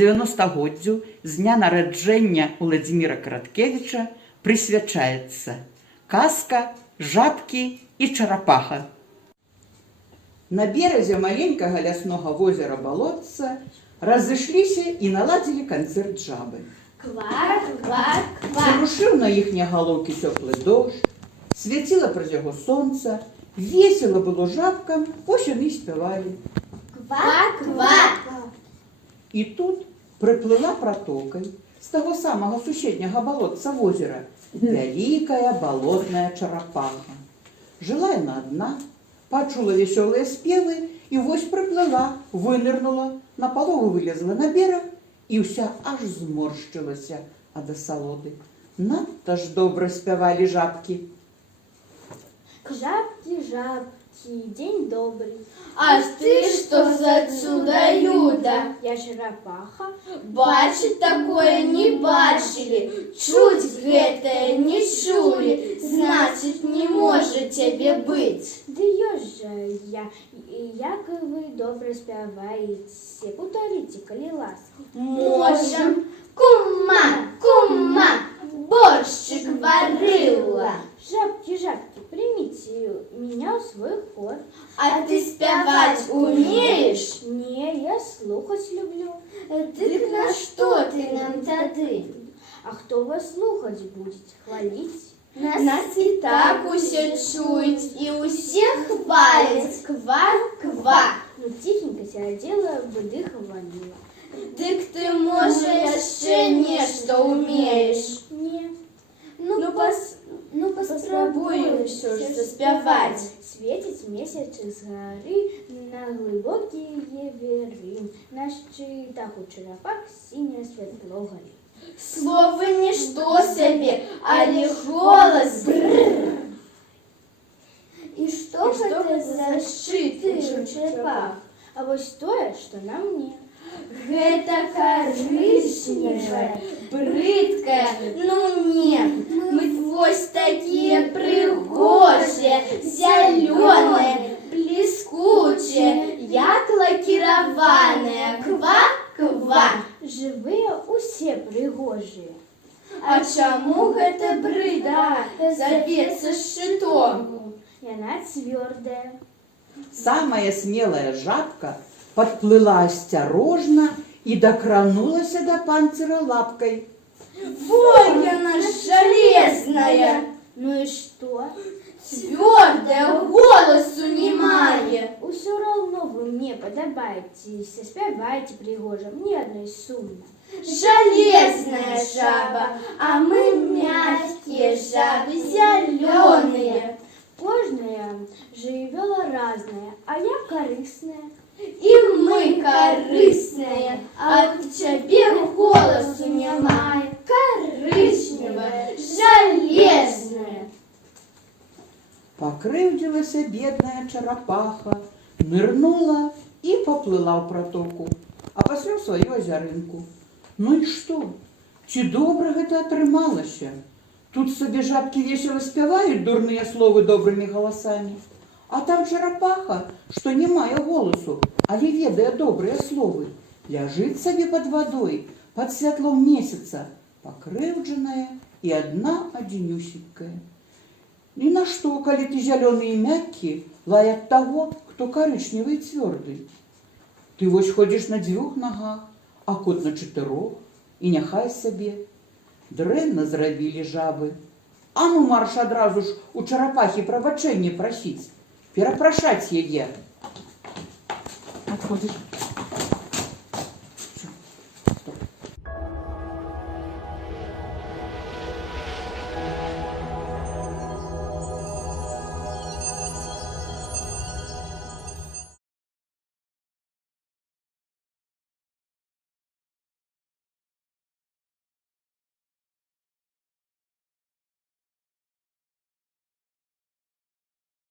90-годдзю з дня нараджэння Уладзіміра Караткевіча прысвячаецца казка «Жабкі і чарапаха». На беразе маленькага ляснога возера Балотца разышліся і наладзілі канцэрт жабы. Квак, квак, квак. Шарушыў на іхнія галоўкі цёплы дождж, свяціла праз яго сонца, весела было жабкам, вось яны і спявалі. Квак, квак. І тут прыплыла пратокай з таго самага суседняга балотца возера вялікая балотная чарапаха. Жыла яна адна, пачула весёлыя спевы і вось прыплыла, вынырнула, напалову вылезла на бераг і ўся аж зморшчылася ад асалоды. Надта ж добра спявалі жабкі. Жабки, жабки, день добрый. А ты что за чудо-юдо? Я черепаха. Бачить такое не бачили, чуть гэтае не чули, значит, не может тебе быть. Да ёсць жа я, як вы добра спяваеце, путаліце, калі ласка. Можем. Кума, кума, борщик варила. Жабки, жабки, примите меня в свой хор. А ты спевать умеешь? Не, я слухать люблю. Дык на что ты нам тады? А кто вас слухать будет? Хвалить? Нас и так усе чують, і усе хвалять. Ква-ква. Ну, тихенько сядела, быды хвалила. Дык ты, може, яшчэ нешта умееш? Не. Ну, паспрабуем ўсё ж заспяваць. Светить месяц из горы на глубокие веры. На щитах у черепах синее светло горит. Словы нішто сябе, але голас бррр. И что гэта за шчыты у черепах? А вот тое, что на мне. Гэта карычневая, брыдкая, ну не, мы вось такія прыгожыя, зялёныя, бліскучыя, як лакіраваныя, ква-ква. Живые усе пригожие. А чаму гэта брыда завецца шчытом? Яна твердая. Самая смелая жабка подплыла осторожно и докранулася до панцира лапкой. Вой, яна железная! Ну и что? Твердая, голосу не мае. Все равно вы мне подобаетесь, спевайте пригоже, мне одной сумно. Железная жаба, а мы мягкие жабы, зеленые. Кожная живела разная, а я корыстная. И мы корыстные, а тебе голосу немає. Коричневая, железная. Покрывдзілася бедная чарапаха, нырнула и поплыла ў пратоку, а пасля ў сваю азярынку. Ну і што? Ці добра гэта атрымалася? Тут сабе жабкі весела спяваюць дурныя словы добрымі галасамі, а там чарапаха, што не мае голасу, але ведае добрыя словы, ляжыць сабе пад вадой, пад святлом месяца, пакрыўджаная і адна адзінюсенькая. И на что, коли ты зеленый и мягкий, лаят того, кто коричневый и твердый? Ты вось ходишь на 2 ногах, а кот на 4, и няхай сабе. Дрэнна зрабілі жабы. А ну марш адразу ж у чарапахі прабачэнне прасіць, перапрашаць яе. Адходзіш.